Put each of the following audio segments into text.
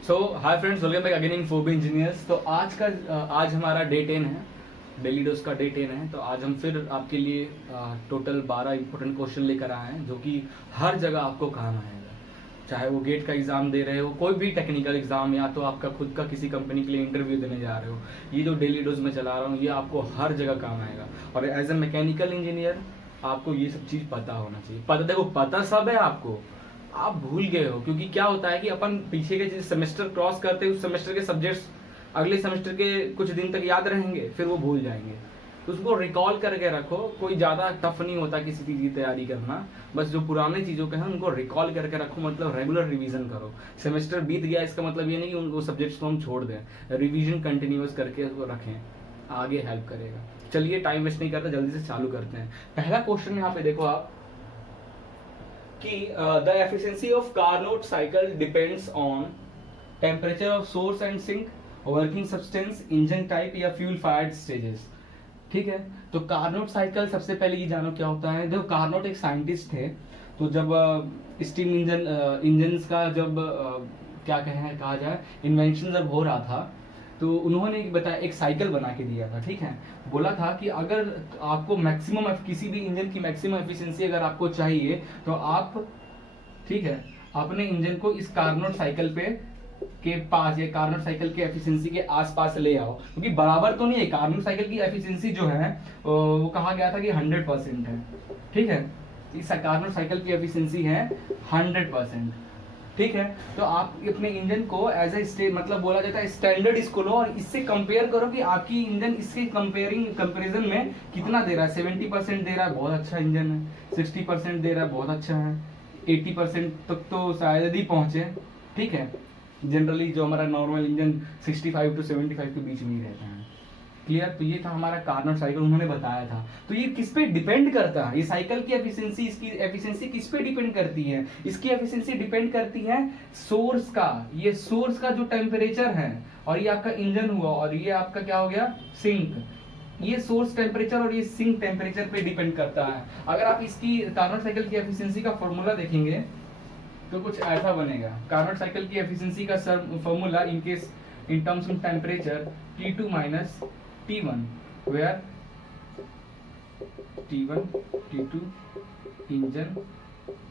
So hi friends, welcome back again in Phoebe engineers. तो आज हमारा डे 10 है, डेली डोज का डे 10 है। तो आज हम फिर आपके लिए टोटल 12 इंपॉर्टेंट क्वेश्चन लेकर आए हैं जो कि हर जगह आपको काम आएगा। चाहे वो गेट का एग्जाम दे रहे हो, कोई भी टेक्निकल एग्जाम, या तो आपका खुद का किसी कंपनी के लिए इंटरव्यू देने जा रहे हो, ये जो डेली डोज में चला रहा हूँ ये आपको हर जगह काम आएगा। और एज ए मैकेनिकल इंजीनियर आपको ये सब चीज़ पता होना चाहिए। देखो, पता सब है आपको, आप भूल गए हो। क्योंकि क्या होता है कि अपन पीछे के जिस सेमेस्टर क्रॉस करते हैं उस सेमेस्टर के सब्जेक्ट्स अगले सेमेस्टर के कुछ दिन तक याद रहेंगे, फिर वो भूल जाएंगे। तो उसको रिकॉल करके रखो। कोई ज़्यादा टफ नहीं होता किसी चीज़ की तैयारी करना, बस जो पुराने चीज़ों के हैं उनको रिकॉल करके रखो। मतलब रेगुलर रिवीजन करो। सेमेस्टर बीत गया इसका मतलब ये नहीं कि वो सब्जेक्ट्स को हम छोड़ दें। रिवीजन कंटिन्यूस करके उसको रखें, आगे हेल्प करेगा। चलिए टाइम वेस्ट नहीं करते, जल्दी से चालू करते हैं। पहला क्वेश्चन यहाँ पे देखो आप कि the efficiency of Carnot cycle depends on temperature of source and sink, working substance, engine type या फ्यूल फायर्ड स्टेजेस। ठीक है, तो कार्नोट साइकिल सबसे पहले ये जानो क्या होता है। देखो, कार्नोट एक साइंटिस्ट थे। तो जब स्टीम इंजन्स का जब क्या कहा जाए इन्वेंशन जब हो रहा था, तो उन्होंने बताया, एक साइकिल बना के दिया था। ठीक है, बोला था कि अगर आपको मैक्सिमम किसी भी इंजन की मैक्सिमम एफिशिएंसी अगर आपको चाहिए तो आप, ठीक है, अपने इंजन को इस कार्नोट साइकिल पे के पास या कार्नोट साइकिल की एफिशिएंसी के आसपास ले आओ। क्योंकि बराबर तो नहीं है, कार्नोट साइकिल की एफिशिएंसी जो है वो कहा गया था कि 100% है। ठीक है, इस कार्नोट साइकिल की एफिशिएंसी है 100%। ठीक है, तो आप अपने इंजन को एज ए मतलब बोला जाता है स्टैंडर्ड इसको लो और इससे कंपेयर करो कि आपकी इंजन इसके कंपेरिजन में कितना दे रहा है। 70% दे रहा है, बहुत अच्छा इंजन है। 60% दे रहा है, बहुत अच्छा है। 80% तक तो शायद ही पहुंचे। ठीक है, जनरली जो हमारा नॉर्मल इंजन 65 to 75 के बीच में ही रहता है। क्लियर? तो ये था हमारा कार्नोट साइकिल, उन्होंने बताया था। तो ये किस पे डिपेंड करता है, ये साइकिल की एफिशिएंसी, इसकी एफिशिएंसी किस पे डिपेंड करती है? इसकी एफिशिएंसी डिपेंड करती है सोर्स का, ये सोर्स का जो टेम्परेचर है, और ये आपका इंजन हुआ, और ये आपका क्या हो गया, सिंक। ये सोर्स टेम्परेचर और ये सिंक टेम्परेचर पे डिपेंड करता है। अगर आप इसकी कार्नोट साइकिल की एफिशिएंसी का फॉर्मूला देखेंगे तो कुछ ऐसा बनेगा। कार्नोट साइकिल की एफिशिएंसी का formula in terms of temperature T2 minus T1, where T1 T2 engine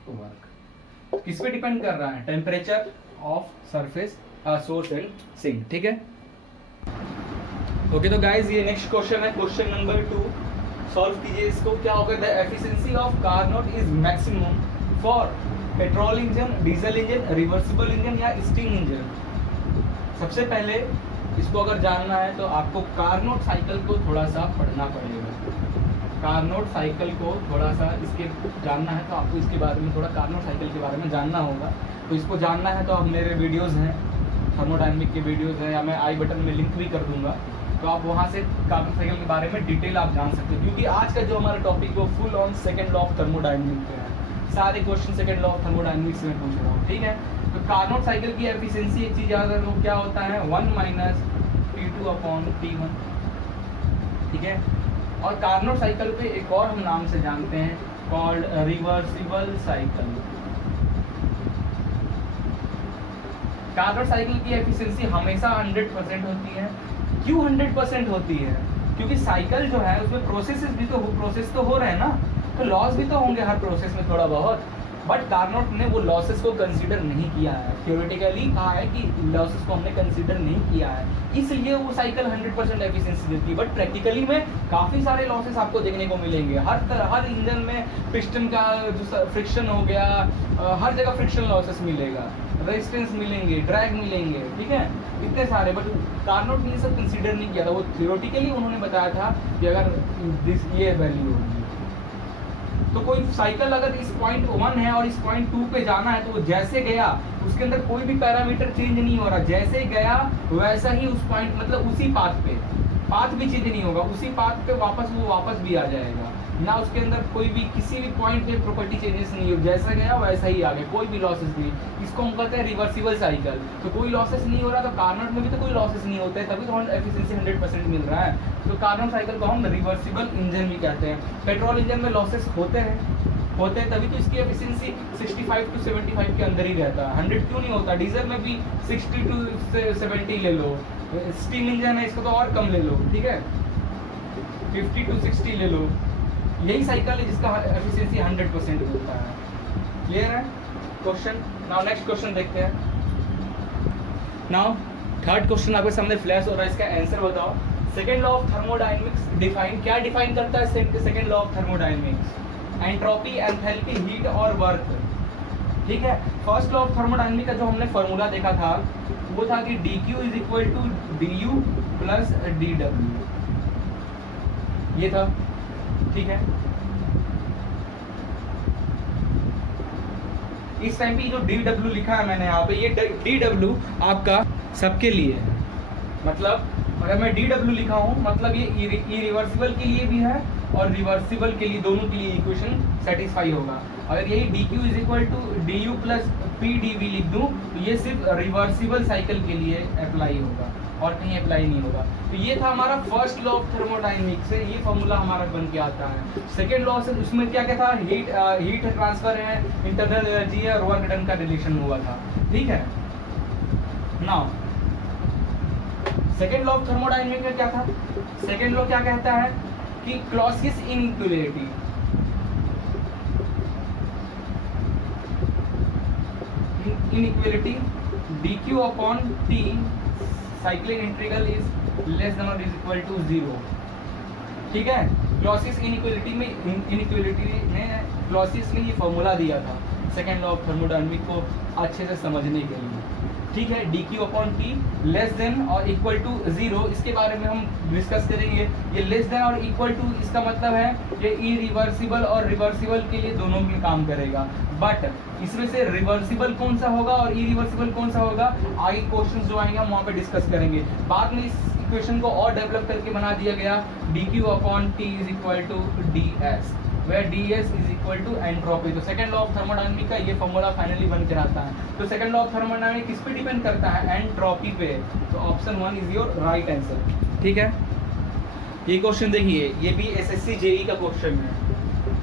work किस पे डिपेंड कर रहा है? Temperature of surface, source and sink. ठीक है, ओके। तो गाइज ये नेक्स्ट क्वेश्चन है, क्वेश्चन नंबर 2। सॉल्व कीजिए इसको। क्या होगा? The efficiency of Carnot is maximum for petrol engine, diesel engine, reversible engine या स्टीम इंजन। सबसे पहले इसको अगर जानना है तो आपको कार्नोट साइकिल को थोड़ा सा पढ़ना पड़ेगा। कार्नोट साइकिल को थोड़ा सा इसके जानना है तो आपको इसके बारे में, थोड़ा कार्नोट साइकिल के बारे में जानना होगा। तो इसको जानना है तो अब मेरे वीडियोस हैं, थर्मोडायनेमिक के वीडियोस हैं, या मैं आई बटन में लिंक भी कर दूंगा, तो आप वहाँ से कार्नोट साइकिल के बारे में डिटेल आप जान सकते हो। क्योंकि आज का जो हमारा टॉपिक वो full on second law of thermodynamic पे है। सारे question second law of thermodynamics में पूछ रहा हूँ। ठीक है, तो कार्नोट साइकिल की एफिशिएंसी एक चीज याद रखो, क्या होता है, 1 minus T2/T1। ठीक है, और कार्नोट साइकिल पे एक और हम नाम से जानते हैं, called reversible cycle. Carnot cycle की एफिशिएंसी हमेशा 100% होती है। क्यों 100% होती है? क्योंकि साइकिल जो है उसमें प्रोसेस तो हो रहे हैं ना, तो लॉस भी तो होंगे हर प्रोसेस में थोड़ा बहुत। बट कार्नोट ने वो लॉसेस को कंसीडर नहीं किया है। थ्योरेटिकली कहा है कि लॉसेस को हमने कंसीडर नहीं किया है, इसलिए वो साइकिल 100% एफिशिएंसी देती है। बट प्रैक्टिकली में काफ़ी सारे लॉसेस आपको देखने को मिलेंगे। हर इंजन में पिस्टन का जो फ्रिक्शन हो गया, हर जगह फ्रिक्शन लॉसेस मिलेगा, रेजिस्टेंस मिलेंगे, ड्रैग मिलेंगे। ठीक है, इतने सारे। बट कार्नोट ने ये सब कंसीडर नहीं किया था। वो थ्योरेटिकली उन्होंने बताया था कि अगर ये वैल्यू होगी तो कोई साइकिल अगर इस पॉइंट 1 है और इस पॉइंट 2 पे जाना है तो वो जैसे गया उसके अंदर कोई भी पैरामीटर चेंज नहीं हो रहा, जैसे गया वैसा ही उस पॉइंट, मतलब उसी पाथ भी चेंज नहीं होगा, उसी पाथ पे वापस भी आ जाएगा ना। उसके अंदर कोई भी किसी भी पॉइंट पे प्रॉपर्टी चेंजेस नहीं हो, जैसा गया वैसा ही आ गया, कोई भी लॉसेस नहीं। इसको हम कहते हैं रिवर्सिबल साइकिल। तो कोई लॉसेस नहीं हो रहा, तो कार्नोट में भी तो कोई लॉसेस नहीं होते, तभी तो हमें एफिशिएंसी 100% मिल रहा है। तो कार्नोट साइकिल को हम रिवर्सिबल इंजन भी कहते हैं। पेट्रोल इंजन में लॉसेस होते हैं, होते हैं तभी तो इसकी एफिशिएंसी 65 to 75 के अंदर ही रहता है। 100 क्यों नहीं होता? डीजल में भी 60 to 70 ले लो, स्टीम इंजन है इसको तो और कम ले लो, ठीक है, 50 to 60 ले लो। यही साइकिल है जिसका एफिशिएंसी 100% होता है। क्लियर है क्वेश्चन? नाउ नेक्स्ट क्वेश्चन देखते हैं। नाउ थर्ड क्वेश्चन आपके सामने फ्लैश हो रहा है, इसका आंसर बताओ। Second law of thermodynamics define, क्या डिफाइन करता है second law of thermodynamics? Entropy, enthalpy, heat और वर्क, ठीक है। फर्स्ट लॉ ऑफ थर्मोडायनेमिक्स का जो हमने फॉर्मूला देखा था वो था कि dq is equal to du plus dw, ये था, ठीक है। इस टाइम पे जो dw लिखा है मैंने यहाँ पे, ये dw आपका सबके लिए है। मतलब अगर मैं dw लिखा हूँ मतलब ये इरिवर्सिबल के लिए भी है और रिवर्सिबल के लिए, दोनों के लिए इक्वेशन सेटिस्फाई होगा। अगर यही dq is equal to du प्लस pdv लिख दूँ तो ये सिर्फ रिवर्सिबल साइकिल के लिए अप्लाई होगा और कहीं अप्लाई नहीं होगा। तो ये था हमारा फर्स्ट लॉ ऑफ थर्मोडायनेमिक्स से, ये फॉर्मूला हमारा बन के आता है। सेकेंड लॉ से उसमें क्या क्या था? हीट ट्रांसफर है, इंटरनल एनर्जी है और वर्क डन का रिलेशन हुआ था, ठीक है। Now second law of thermodynamics में क्या था? सेकेंड लॉ क्या कहता है कि Clausius inequality, dq upon t cyclic integral is less than और इज इक्वल टू 0, ठीक है। क्लॉसियस इनइक्वालिटी में क्लॉसियस ने ये फॉर्मूला दिया था सेकेंड लॉ ऑफ थर्मोडायनेमिक्स को अच्छे से समझने के लिए, ठीक है। dq upon t less than और इक्वल टू 0, इसके बारे में हम डिस्कस करेंगे। ये लेस देन और इक्वल टू इसका मतलब है ये इरिवर्सिबल और रिवर्सिबल के लिए दोनों में काम करेगा, बट इसमें से रिवर्सिबल कौन सा होगा और इरिवर्सिबल कौन सा होगा आगे क्वेश्चंस जो आएंगे हम वहाँ पे डिस्कस करेंगे। बाद में इस इक्वेशन को और डेवलप करके बना दिया गया dq upon t is equal to ds, where ds is equal to entropy. तो सेकंड लॉ ऑफ थर्मोडायनेमिक्स का ये फॉर्मूला फाइनली बन के आता है। तो सेकंड लॉ ऑफ थर्मोडायनेमिक्स किस पे डिपेंड करता है? एंट्रोपी पे। तो option 1 is your right answer, ठीक है। ये क्वेश्चन देखिए, ये भी एसएससी जेई का क्वेश्चन है,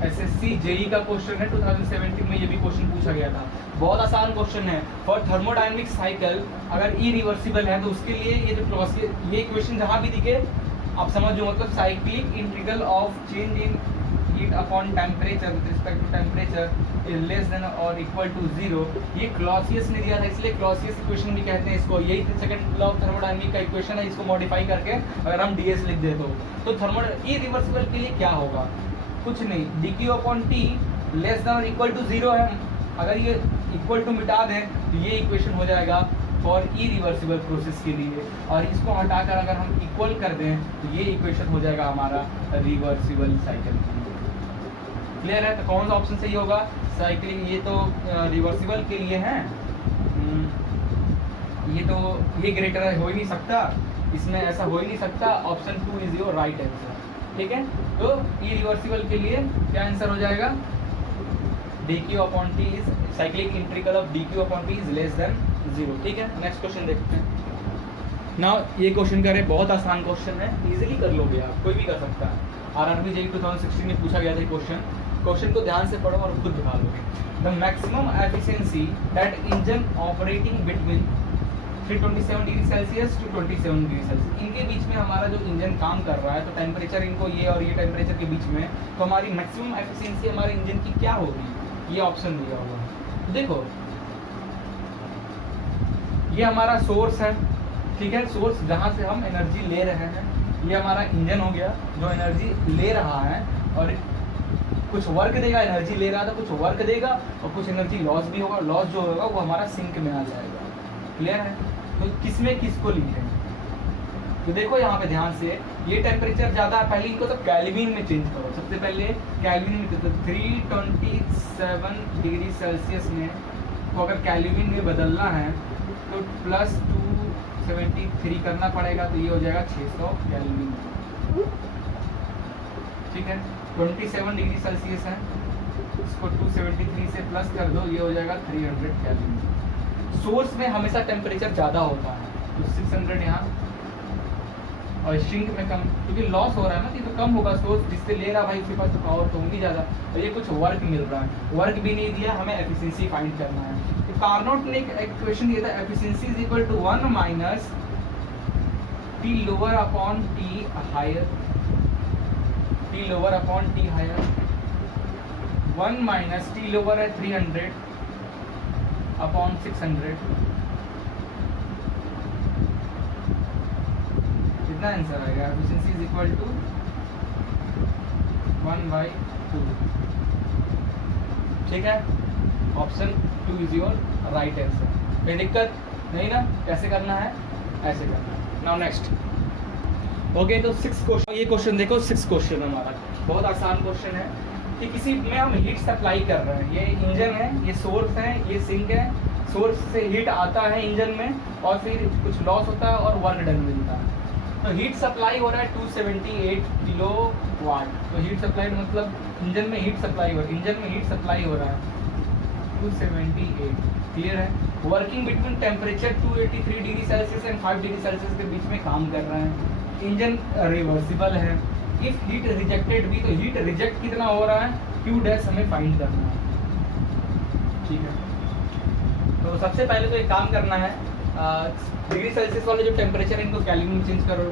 एसएससी जेई का क्वेश्चन है। 2017 में ये भी क्वेश्चन पूछा गया था। बहुत आसान क्वेश्चन है। फॉर थर्मोडायनेमिक साइकिल अगर इरिवर्सिबल है तो उसके लिए ये जो क्लॉसियस, ये इक्वेशन जहाँ भी दिखे आप समझो, मतलब cyclic integral of change in heat upon temperature with respect to temperature is less than और इक्वल टू 0, ये क्लॉसियस ने दिया था, इसलिए क्लॉसियस इक्वेशन भी कहते हैं इसको। यही सेकंड लॉ ऑफ थर्मोडायनेमिक्स का इक्वेशन है, इसको मॉडिफाई करके अगर हम ds लिख दे तो थर्मो इरिवर्सिबल के लिए क्या होगा? कुछ नहीं, dq upon t less than और इक्वल टू 0 है। अगर ये इक्वल टू मिटा दें तो ये इक्वेशन हो जाएगा फॉर इरिवर्सिबल प्रोसेस के लिए, और इसको हटाकर अगर हम इक्वल कर दें तो ये इक्वेशन हो जाएगा हमारा रिवर्सिबल साइकिल। क्लियर है? तो कौन सा ऑप्शन सही होगा? साइकिलिंग, ये तो रिवर्सिबल के लिए है, ये ग्रेटर हो ही नहीं सकता, इसमें ऐसा हो ही नहीं सकता। Option 2 is your right answer, ठीक है। तो इरिवर्सिबल के लिए क्या आंसर हो जाएगा? dq upon t is cyclic integral of dq upon t is less then 0, ठीक है। नेक्स्ट क्वेश्चन देखते हैं। नाउ ये क्वेश्चन का बहुत आसान क्वेश्चन है, इजीली कर लोगे आप, कोई भी कर सकता है। आरआरबी जेईई 2016 में पूछा गया था क्वेश्चन को ध्यान से पढ़ो और खुद दिखा लोगे। The maximum efficiency that engine operating between 327 degree Celsius to 27 degree Celsius, इनके बीच में हमारा जो इंजन काम कर रहा है, तो टेम्परेचर इनको ये और ये टेम्परेचर के बीच में, तो हमारी मैक्सिमम एफिशिएंसी हमारे इंजन की क्या होगी? ये ऑप्शन दिया हुआ है। देखो ये हमारा सोर्स है, ठीक है, सोर्स जहाँ से हम एनर्जी ले रहे हैं, ये हमारा इंजन हो गया जो एनर्जी ले रहा है और कुछ वर्क देगा, एनर्जी ले रहा था, कुछ वर्क देगा और कुछ एनर्जी लॉस भी होगा। लॉस जो होगा वो हमारा सिंक में आ जाएगा। क्लियर है? तो किसमें किसको लिखें? तो देखो यहाँ पे ध्यान से, ये टेम्परेचर ज़्यादा है, पहले इनको तो केल्विन में चेंज करो। सबसे पहले केल्विन में, तो 327 डिग्री सेल्सियस में, तो अगर केल्विन में बदलना है तो प्लस 273 करना पड़ेगा, तो ये हो जाएगा 600 केल्विन, ठीक है। 27 डिग्री सेल्सियस है, इसको 273 से प्लस कर दो, ये हो जाएगा 300 केल्विन। सोर्स में हमेशा टेम्परेचर ज़्यादा होता है, तो 600 यहाँ और श्रिंक में कम, क्योंकि लॉस हो रहा है ना, तो ये तो कम होगा सोर्स जिससे ले रहा भाई उसके पास तो पावर तो होगी ज़्यादा, और ये कुछ वर्क मिल रहा है, वर्क भी नहीं दिया, हमें एफिशिएंसी फाइंड करना है। तो कार्नोट ने एक इक्वेशन दिया था, efficiency is equal to 1 minus T lower upon T higher, T lower upon T higher, 1 minus T lower है 300 अपॉन 600, कितना आंसर आएगा? Efficiency is equal to 1/2। ठीक है, option 2 is your right answer. कोई दिक्कत नहीं ना? कैसे करना है? ऐसे करना है। Now next. ओके, तो 6 क्वेश्चन, ये क्वेश्चन देखो, 6 क्वेश्चन हमारा बहुत आसान क्वेश्चन है कि किसी में हम हीट सप्लाई कर रहे हैं, ये इंजन है, ये सोर्स है, ये सिंक है, सोर्स से हीट आता है इंजन में और फिर कुछ लॉस होता है और वर्क डन मिलता है। तो हीट सप्लाई हो रहा है 278 किलो वाट। तो हीट सप्लाई मतलब इंजन में हीट सप्लाई हो रहा है, इंजन में हीट सप्लाई हो रहा है 278, क्लियर है। Working between temperature 283 degree Celsius and 5 degree Celsius के बीच में काम कर रहा है। इंजन रिवर्सिबल है। इफ हीट रिजेक्टेड भी, तो हीट रिजेक्ट कितना हो रहा है, Q डैश हमें फाइंड करना है। ठीक है, तो सबसे पहले तो एक काम करना है, डिग्री सेल्सियस वाले जो टेम्परेचर है इनको केल्विन में चेंज करो।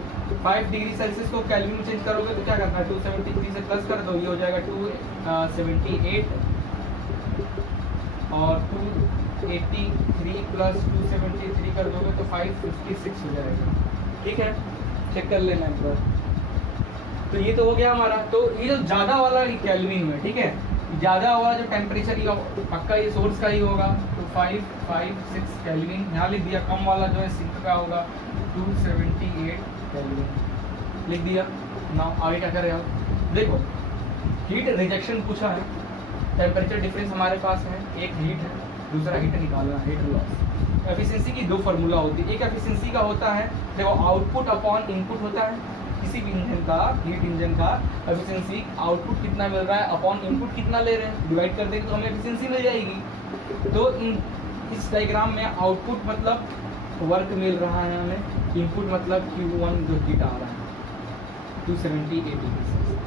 5 डिग्री सेल्सियस को केल्विन में चेंज करोगे तो क्या करना है, 273 से प्लस कर दो, ये हो जाएगा 278 और 283 प्लस 273 कर दोगे तो 556 हो जाएगा। ठीक है, चेक कर लेना एक बार। तो ये तो हो गया हमारा। तो ये जो ज़्यादा वाला केल्विन में, ठीक है, ज़्यादा वाला जो टेम्परेचर ये पक्का ये सोर्स का ही होगा, तो 556 केल्विन। यहाँ लिख दिया। कम वाला जो है सिंक का होगा 278 केल्विन, लिख दिया। ना आगे क्या करें आप, देखो हीट रिजेक्शन पूछा है, टेम्परेचर डिफरेंस हमारे पास है, एक हीट है, दूसरा हीट निकालना है, हीट लॉस। एफिशिएंसी की 2 फार्मूला होती है। एक एफिशिएंसी का होता है, देखो आउटपुट अपॉन इनपुट होता है। किसी भी इंजन का, हीट इंजन का एफिशिएंसी आउटपुट कितना मिल रहा है अपॉन इनपुट कितना ले रहे हैं, डिवाइड कर देंगे तो हमें एफिशिएंसी मिल जाएगी। तो इस डायग्राम में आउटपुट मतलब वर्क मिल रहा है हमें, इनपुट मतलब Q1 जो हीट आ रहा है 278 डिग्री सेल्सियस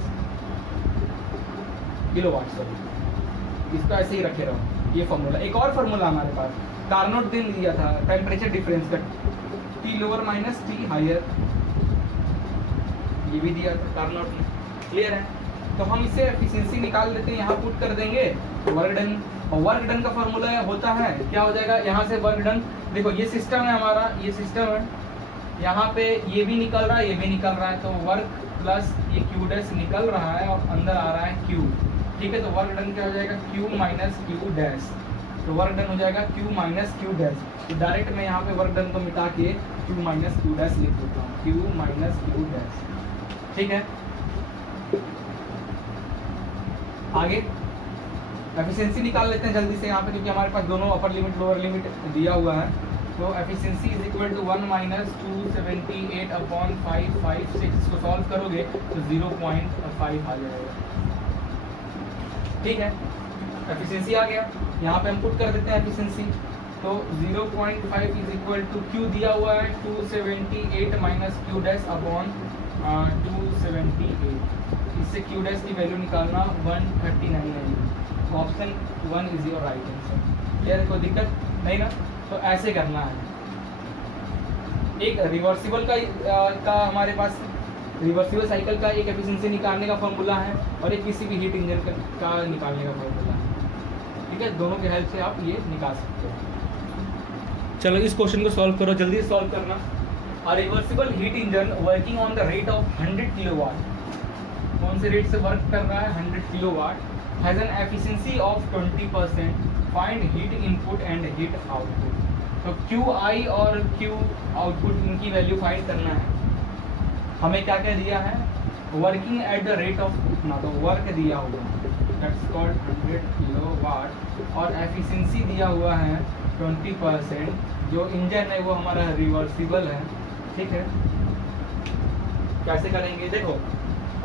किलोवाट, सॉरी इसको ऐसे ही रखे रहो। ये फार्मूला। एक और फार्मूला हमारे पास कार्नोट दिन दिया था टेम्परेचर डिफरेंस का, T lower minus T higher, ये भी दिया था कार्नोट ने, क्लियर है। तो हम इससे एफिशिएंसी निकाल लेते हैं, यहाँ पुट कर देंगे वर्क डन। और वर्क डन का फार्मूला होता है, क्या हो जाएगा, यहाँ से वर्क डन, देखो ये सिस्टम है हमारा, ये सिस्टम है, यहाँ पे ये भी निकल रहा है, ये भी निकल रहा है, तो वर्क प्लस ये Q डैश निकल रहा है और अंदर आ रहा है Q। ठीक है, तो वर्क डन क्या हो जाएगा, Q माइनस Q डैश। तो वर्क डन हो जाएगा Q माइनस Q डैश। तो डायरेक्ट मैं यहाँ पे वर्क डन को मिटा के Q माइनस Q डैश लिख देता हूँ, Q माइनस Q डैश। ठीक है, आगे एफिशिएंसी निकाल लेते हैं जल्दी से यहाँ पे, क्योंकि हमारे पास दोनों अपर लिमिट लोअर लिमिट दिया हुआ है। तो efficiency is equal to 1 minus 278 अपॉन 556, इसको सॉल्व करोगे तो 0.5 आ जाएगा। ठीक है, एफिशिएंसी आ गया, यहाँ पे हम पुट कर देते हैं एफिशिएंसी। तो 0.5 इज इक्वल टू Q दिया हुआ है 278 माइनस Q डैश अपॉन 278, इससे Q डैश की वैल्यू निकालना 139 है। Option 1 is your right answer. Clear, कोई दिक्कत नहीं ना? तो ऐसे करना है। एक रिवर्सिबल का हमारे पास रिवर्सिबल साइकिल का एक एफिशिएंसी निकालने का फॉर्मूला है और एक किसी भी हीट इंजन का निकालने का फॉर्मूला है। ठीक है, दोनों के हेल्प से आप ये निकाल सकते हो। चलो इस क्वेश्चन को सॉल्व करो, जल्दी से सॉल्व करना। A reversible heat engine working on the rate of 100 kilowatt, कौन से रेट से वर्क कर रहा है, 100 kilowatt, has an efficiency of 20%, find heat input and heat output. तो QI और Q आउटपुट इनकी वैल्यू फाइंड करना है। हमें क्या क्या दिया है, working at the rate of उतना, तो वर्क दिया हुआ दैट्स कॉल्ड 100 किलोवाट, और एफिशिएंसी दिया हुआ है 20%। जो इंजन है वो हमारा रिवर्सिबल है। ठीक है, कैसे करेंगे, देखो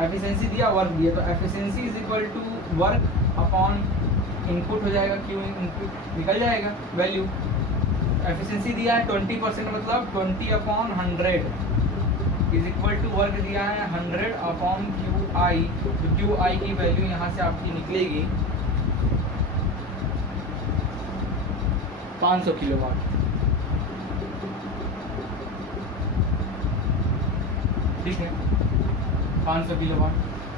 एफिशिएंसी दिया, वर्क दिया, तो efficiency is equal to work upon input हो जाएगा, Q इनपुट निकल जाएगा वैल्यू। एफिशिएंसी दिया है 20%, मतलब 20 upon 100, is equal to work दिया है 100 अपॉन क्यू आई, तो क्यू आई की वैल्यू यहाँ से आपकी निकलेगी 500 किलोवाट। ठीक है, 500 किलोवाट।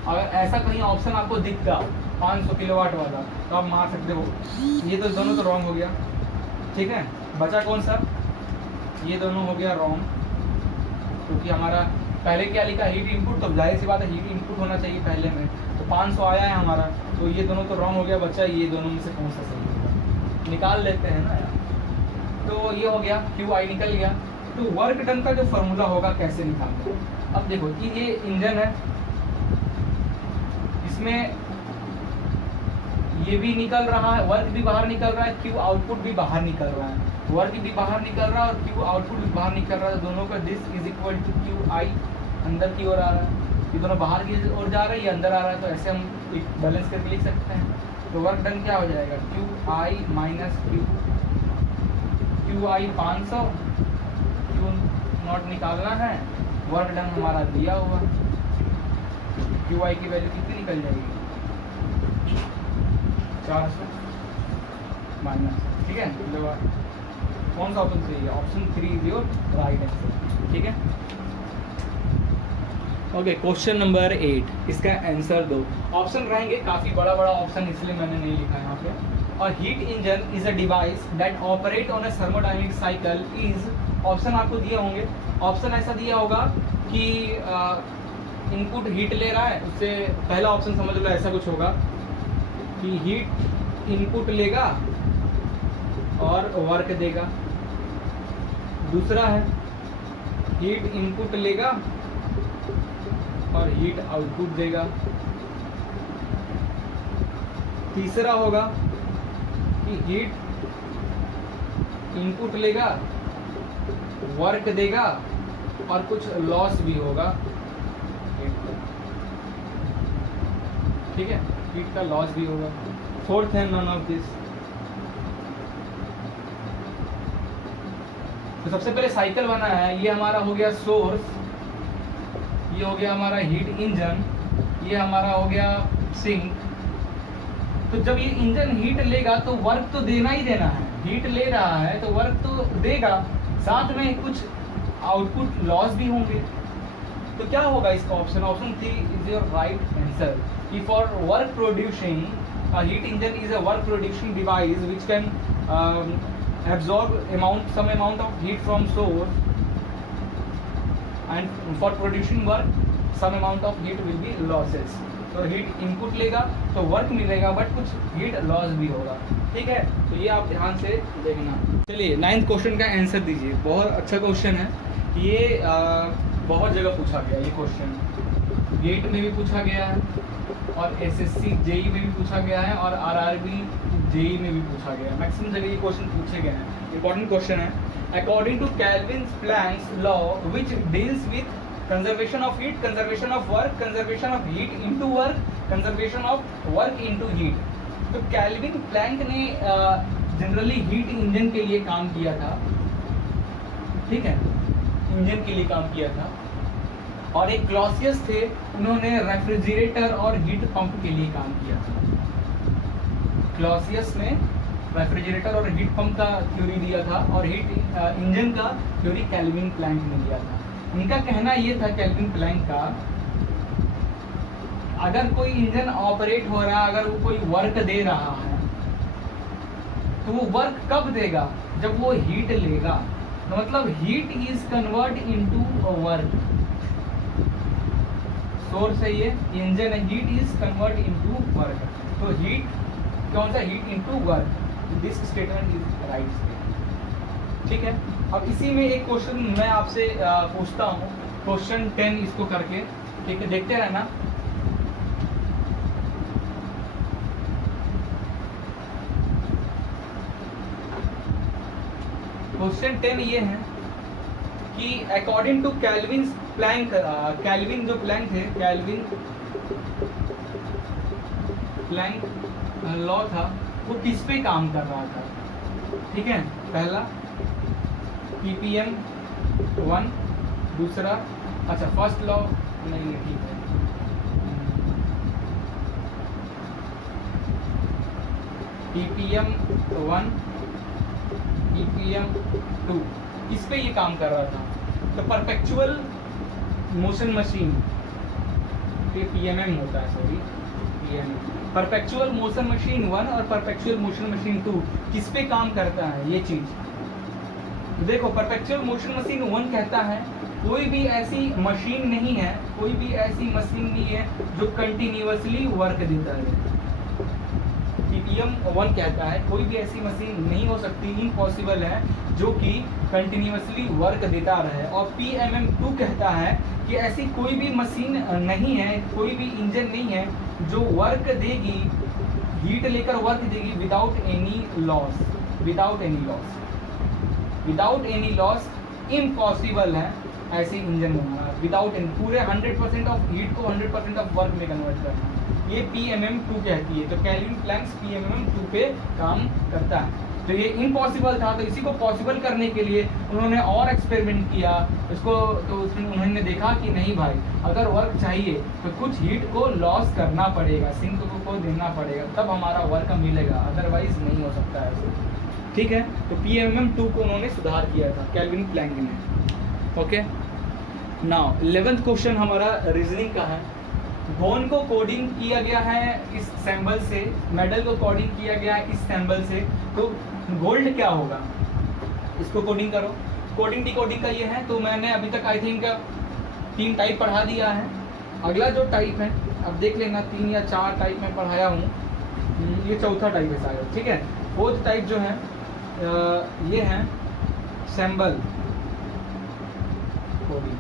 अगर ऐसा कहीं ऑप्शन आपको दिखता 500 किलोवाट वाला तो आप मार सकते हो। ये तो दोनों तो रॉन्ग हो गया, ठीक है। बचा कौन सा, ये दोनों हो गया रॉन्ग, क्योंकि हमारा पहले क्या लिखा हीट इनपुट, तो जाहिर सी बात है हीट इनपुट होना चाहिए पहले में, तो 500 आया है हमारा, तो ये दोनों तो रॉन्ग हो गया। बच्चा ये दोनों में से कौन सा सही होगा, निकाल लेते हैं ना यार। तो ये हो गया, क्यू आई निकल गया। तो वर्क डन का जो फॉर्मूला होगा कैसे निकालते हैं, अब देखो कि ये इंजन है, इसमें ये भी निकल रहा है, वर्क भी बाहर निकल रहा है, क्यू आउटपुट भी बाहर निकल रहा है, वर्क भी बाहर निकल रहा है और क्यू आउटपुट भी बाहर निकल रहा है। दोनों का this is equal to Q I, अंदर की ओर आ रहा है, ये दोनों बाहर की ओर जा रहा है, ये अंदर आ रहा है, तो ऐसे हम एक बैलेंस करके लिख सकते हैं। तो वर्क डन क्या हो जाएगा, Q I minus Q I 500, Q not निकालना है, वर्क डन हमारा दिया हुआ, क्यू आई की वैल्यू कितनी निकल जाएगी 400 माइनस, ठीक है। कौन सा ऑप्शन सही है, option 3 is your right answer, ठीक है। ओके, क्वेश्चन नंबर 8, इसका आंसर दो। ऑप्शन रहेंगे काफ़ी बड़ा बड़ा ऑप्शन, इसलिए मैंने नहीं लिखा है यहाँ पे। और heat engine is a device that operate on a thermodynamic cycle is, option आपको दिए होंगे। ऑप्शन ऐसा दिया होगा कि इनपुट हीट ले रहा है, उससे पहला ऑप्शन समझ लो ऐसा कुछ होगा कि हीट इनपुट लेगा और वर्क देगा। दूसरा है हीट इनपुट लेगा और हीट आउटपुट देगा। तीसरा होगा कि हीट इनपुट लेगा, वर्क देगा और कुछ लॉस भी होगा, ठीक है, हीट का लॉस भी होगा। फोर्थ है नन ऑफ दिस। तो सबसे पहले साइकिल बना है, ये हमारा हो गया सोर्स, ये हो गया हमारा हीट इंजन, ये हमारा हो गया सिंक। तो जब ये इंजन हीट लेगा तो वर्क तो देना ही देना है, हीट ले रहा है तो वर्क तो देगा, साथ में कुछ आउटपुट लॉस भी होंगे। तो क्या होगा इसका option, option 3 is your right answer. कि for work producing, heat engine is a work producing device which can absorb some amount of heat from source, and for producing work some amount of heat will be losses. तो heat input लेगा तो work मिलेगा but कुछ heat loss भी होगा, ठीक है। तो ये आप ध्यान से देखना। चलिए 9th क्वेश्चन का आंसर दीजिए। बहुत अच्छा क्वेश्चन है ये, बहुत जगह पूछा गया ये क्वेश्चन, गेट में भी पूछा गया है और एसएससी जेई में भी पूछा गया है और आरआरबी जेई में भी पूछा गया है। मैक्सिमम जगह ये क्वेश्चन पूछे गए हैं, इंपॉर्टेंट क्वेश्चन है। According to Kelvin Planck's law which deals with conservation of heat, conservation of work, conservation of heat into work, conservation of work into heat. तो कैल्विन प्लैंक ने जनरली हीट इंजन के लिए काम किया था, ठीक है, इंजन के लिए काम किया था। और एक क्लॉसियस थे, उन्होंने रेफ्रिजरेटर और हीट पंप के लिए काम किया था। क्लॉसियस ने रेफ्रिजरेटर और हीट पंप का थ्योरी दिया था और हीट इंजन का थ्योरी कैल्विन प्लैंक ने दिया था। उनका कहना ये था कैल्विन प्लैंक का, अगर कोई इंजन ऑपरेट हो रहा है, अगर वो कोई वर्क दे रहा है तो वो वर्क कब देगा, जब वो हीट लेगा। तो मतलब heat is convert into work. Source है ये इंजन है, heat is convert into work. तो हीट कौन सा, heat into work. This statement is right statement, ठीक है। अब इसी में एक क्वेश्चन मैं आपसे पूछता हूँ, क्वेश्चन 10 इसको करके, ठीक है, देखते रहना। क्वेश्चन 10 ये है कि according to Kelvin Planck, Kelvin जो प्लैंक थे, कैल्विन प्लैंक लॉ था, वो किस पे काम कर रहा था, ठीक है। पहला ppm 1, दूसरा अच्छा फर्स्ट लॉ नहीं है, ठीक है। ppm 1 ppm 2 इस पे ये काम कर रहा था। तो परपेचुअल मोशन मशीन पे pmm होता है, sorry pmm। Perpetual motion machine 1 और परपेचुअल मोशन मशीन 2 किस पे काम करता है ये चीज देखो। परपेचुअल मोशन मशीन 1 कहता है कोई भी ऐसी मशीन नहीं है, कोई भी ऐसी मशीन नहीं है जो कंटिन्यूअसली वर्क देता है। ppm 1 कहता है कोई भी ऐसी मशीन नहीं हो सकती, इम्पॉसिबल है जो कि कंटिन्यूअसली वर्क देता रहे। और pmm 2 कहता है कि ऐसी कोई भी मशीन नहीं है, कोई भी इंजन नहीं है जो वर्क देगी, हीट लेकर वर्क देगी without any loss, without any loss, without any loss. Impossible है ऐसे इंजन बनाना विदाउट एनी, पूरे 100% ऑफ हीट को 100% ऑफ वर्क में कन्वर्ट करना, ये pmm 2 कहती है। तो केल्विन प्लैंक्स pmm 2 पे काम करता है। तो ये इम्पॉसिबल था, तो इसी को पॉसिबल करने के लिए उन्होंने और एक्सपेरिमेंट किया उसको। तो उसमें उन्होंने देखा कि नहीं भाई, अगर वर्क चाहिए तो कुछ हीट को लॉस करना पड़ेगा, सिंक को देना पड़ेगा, तब हमारा वर्क मिलेगा, अदरवाइज नहीं हो सकता है ऐसे। ठीक है, तो pmm 2 को उन्होंने सुधार किया था केल्विन प्लैंक ने। ओके, नाउ 11th क्वेश्चन हमारा रीजनिंग का है। बोन को कोडिंग किया गया है इस सैंबल से, मेडल को कोडिंग किया गया है इस सैंबल से, तो गोल्ड क्या होगा? इसको कोडिंग करो। कोडिंग डिकोडिंग का ये है। तो मैंने अभी तक आई थिंक 3 टाइप पढ़ा दिया है। अगला जो टाइप है, अब देख लेना 3 या 4 टाइप में पढ़ाया हूँ, ये चौथा टाइप है शायद। ठीक है, 4th टाइप जो है ये है सैंबल कोडिंग।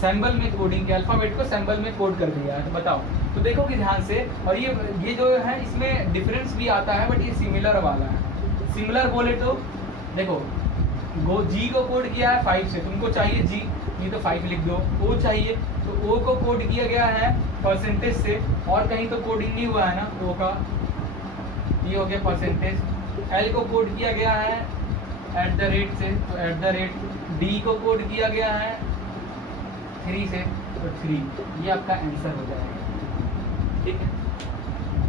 सैंबल में कोडिंग के अल्फाबेट को सैंबल में कोड कर दिया है। तो बताओ, तो देखो कि ध्यान से। और ये जो है इसमें डिफरेंस भी आता है, बट ये सिमिलर वाला है। सिमिलर बोले तो देखो, जी को कोड किया है 5 से, तुमको चाहिए जी, ये तो 5 लिख दो। ओ चाहिए तो ओ को कोड किया गया है परसेंटेज से, और कहीं तो कोडिंग नहीं हुआ है ना ओ का, ये हो गया परसेंटेज। एल को कोड किया गया है @ से, तो @ डी को कोड किया गया है 3 से, तो 3, ये आपका आंसर हो जाएगा। ठीक है,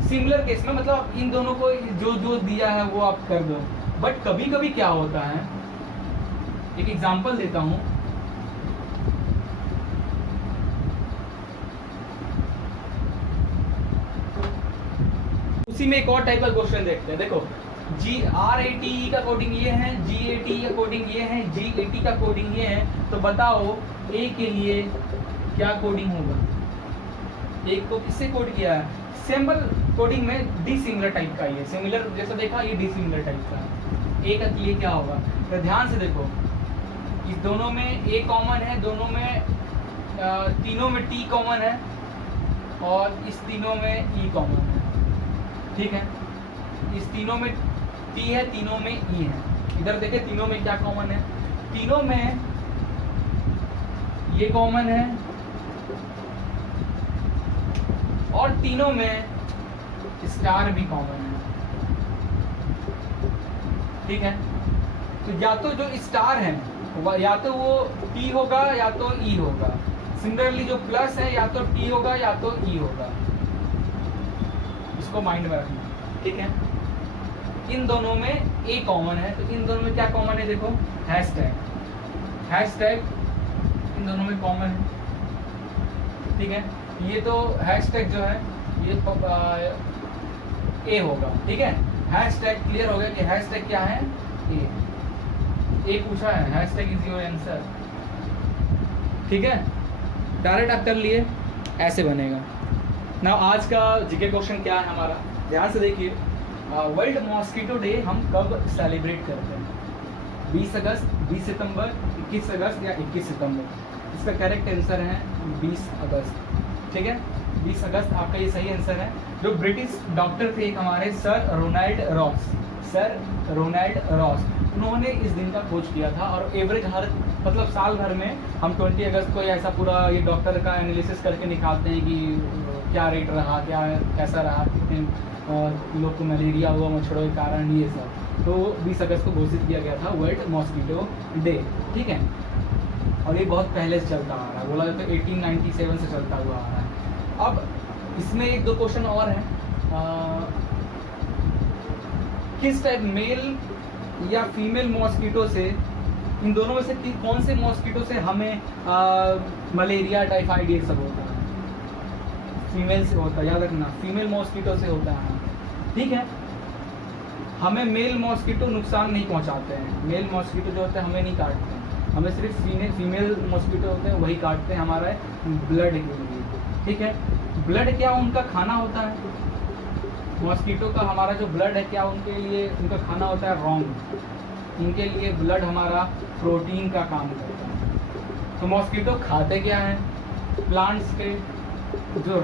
सिमिलर केस में मतलब इन दोनों को जो जो दिया है वो आप कर दो। बट कभी कभी क्या होता है, एक एग्जांपल देता हूं। उसी में एक और टाइप का क्वेश्चन देखते हैं। देखो, RATE का कोडिंग ये है, GATE का कोडिंग ये है, GAT का कोडिंग ये है। तो बताओ ए के लिए क्या कोडिंग होगा? एक को किससे कोड किया है? सिंबल कोडिंग में डिसिमिलर टाइप का, ये सिमिलर जैसा देखा, ये डिसिमिलर टाइप का है। ए का लिए क्या होगा? तो ध्यान से देखो, इस दोनों में ए कॉमन है, दोनों में तीनों में टी कॉमन है, और इस तीनों में ई कॉमन है। ठीक है, इस तीनों में टी है, तीनों में ई है। इधर देखे तीनों में क्या कॉमन है? तीनों में ये कॉमन है, और तीनों में स्टार भी कॉमन है। ठीक है, तो या तो जो स्टार है या तो वो टी होगा या तो ई होगा। सिमिलरली जो प्लस है या तो टी होगा या तो ई होगा, इसको माइंड में रखना। ठीक है, इन दोनों में ए कॉमन है, तो इन दोनों में क्या कॉमन है? देखो हैशटैग, हैशटैग इन दोनों में कॉमन है। ठीक है, ये तो हैशटैग जो है ये ए होगा। ठीक है, हैशटैग क्लियर हो गया कि हैशटैग क्या है? ए पूछा है, हैशटैग इज योर आंसर। ठीक है, डायरेक्ट आप कर लिए, ऐसे बनेगा ना। आज का जीके क्वेश्चन क्या है हमारा, ध्यान से देखिए। वर्ल्ड मॉस्किटो डे हम कब सेलिब्रेट करते हैं? 20 अगस्त, 20 सितंबर, 21 अगस्त या 21 सितंबर? इसका करेक्ट आंसर है 20 अगस्त। ठीक है, 20 अगस्त आपका ये सही आंसर है। जो ब्रिटिश डॉक्टर थे एक हमारे, sir Ronald Ross, sir Ronald Ross, उन्होंने इस दिन का खोज किया था। और एवरेज हर मतलब साल भर में हम 20 अगस्त को ऐसा पूरा ये डॉक्टर का एनालिसिस करके निकालते हैं कि क्या रेट रहा, क्या कैसा रहा, कितने लोग को मलेरिया हुआ मच्छरों के कारण, ये सब। तो 20 अगस्त को घोषित किया गया था वर्ल्ड मॉस्किटो डे। ठीक है, और ये बहुत पहले से चलता आ रहा है, बोला जाता है 1897 से चलता हुआ आ रहा है। अब इसमें एक दो क्वेश्चन और हैं, किस टाइप मेल या फीमेल मॉस्किटो से, इन दोनों में से कौन से मॉस्किटो से हमें मलेरिया, टाइफाइड ये सब होता है? फीमेल से होता है, याद रखना, फीमेल मॉस्किटो से होता है। ठीक है, हमें मेल मॉस्किटो नुकसान नहीं पहुंचाते हैं, मेल मॉस्किटो जो होते हैं हमें नहीं काटते हैं, हमें सिर्फ फीमेल मॉस्किटो होते हैं वही काटते हैं हमारा ब्लड के लिए। ठीक है, ब्लड क्या उनका खाना होता है? मॉस्किटो का हमारा जो ब्लड है क्या उनके लिए उनका खाना होता है? रॉन्ग, उनके लिए ब्लड हमारा प्रोटीन का काम करता है। तो मॉस्किटो खाते क्या हैं? प्लांट्स के जो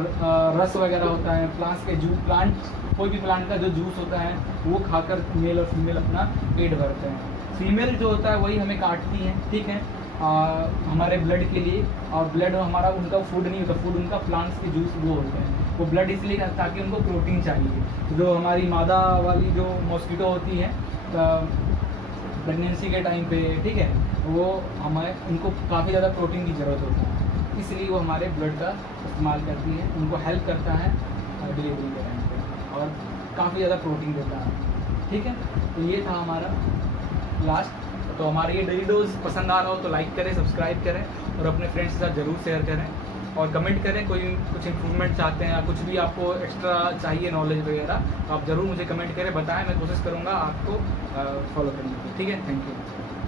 रस वगैरह होता है, प्लांट्स के प्लांट, कोई भी प्लांट का जो जूस होता है वो खाकर मेल और फीमेल अपना पेट भरते हैं। फीमेल जो होता है वही हमें काटती है। ठीक है, हमारे ब्लड के लिए, और ब्लड हमारा उनका फूड नहीं होता, फूड उनका प्लांट्स के जूस वो होते हैं। वो ब्लड इसलिए ताकि उनको प्रोटीन चाहिए। जो हमारी मादा वाली जो मॉस्किटो होती है प्रेगनेंसी के टाइम पे, ठीक है, वो उनको काफ़ी ज़्यादा प्रोटीन की ज़रूरत होती है, इसलिए वो हमारे ब्लड का इस्तेमाल करती है, उनको हेल्प करता है डिलीवरी के टाइम पे और काफ़ी ज़्यादा प्रोटीन देता है। ठीक है, तो ये था हमारा लास्ट। तो हमारे ये डेली डोज पसंद आ रहा हो तो लाइक करें, सब्सक्राइब करें और अपने फ्रेंड्स के साथ ज़रूर शेयर करें और कमेंट करें। कोई कुछ इम्प्रूवमेंट चाहते हैं या कुछ भी आपको एक्स्ट्रा चाहिए नॉलेज वगैरह तो आप ज़रूर मुझे कमेंट करें, बताएं, मैं कोशिश करूँगा आपको फॉलो करने की। ठीक है, थैंक यू।